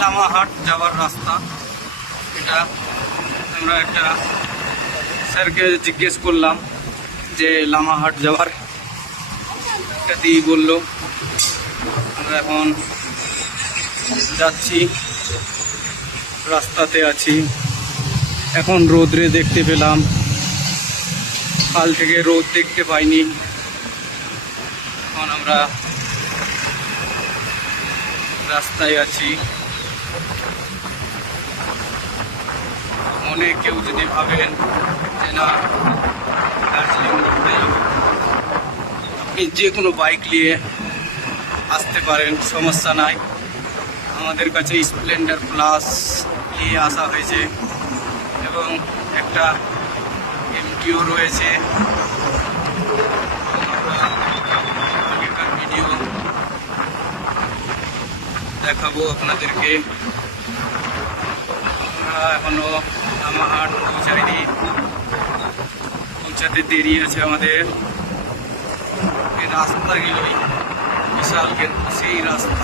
লামাহাট যাওয়ার রাস্তা। এটা আমরা একটা স্যারকে জিজ্ঞেস করলাম যে লামাহাট যাওয়ার একটা দিই বললো। আমরা এখন যাচ্ছি, রাস্তাতে আছি। এখন রোদ্রে দেখতে পেলাম, কাল থেকে রোদ দেখতে পাইনি। এখন আমরা রাস্তায় আছি। মনে কেউ যদি ভাবেন যে না দার্জিলিং ঘুরতে যাব, আপনি যে কোনো বাইক নিয়ে আসতে পারেন, সমস্যা নাই। আমাদের কাছে স্প্লেন্ডার প্লাস নিয়ে আসা হয়েছে এবং একটা এমটিও রয়েছে। আগেকার ভিডিও দেখাবো আপনাদেরকে। আমরা এখনো লামাহাট পৌঁছাইনি, পৌঁছাতে দেরি আছে আমাদের। এই রাস্তাগুলোই বিশাল, সেই রাস্তা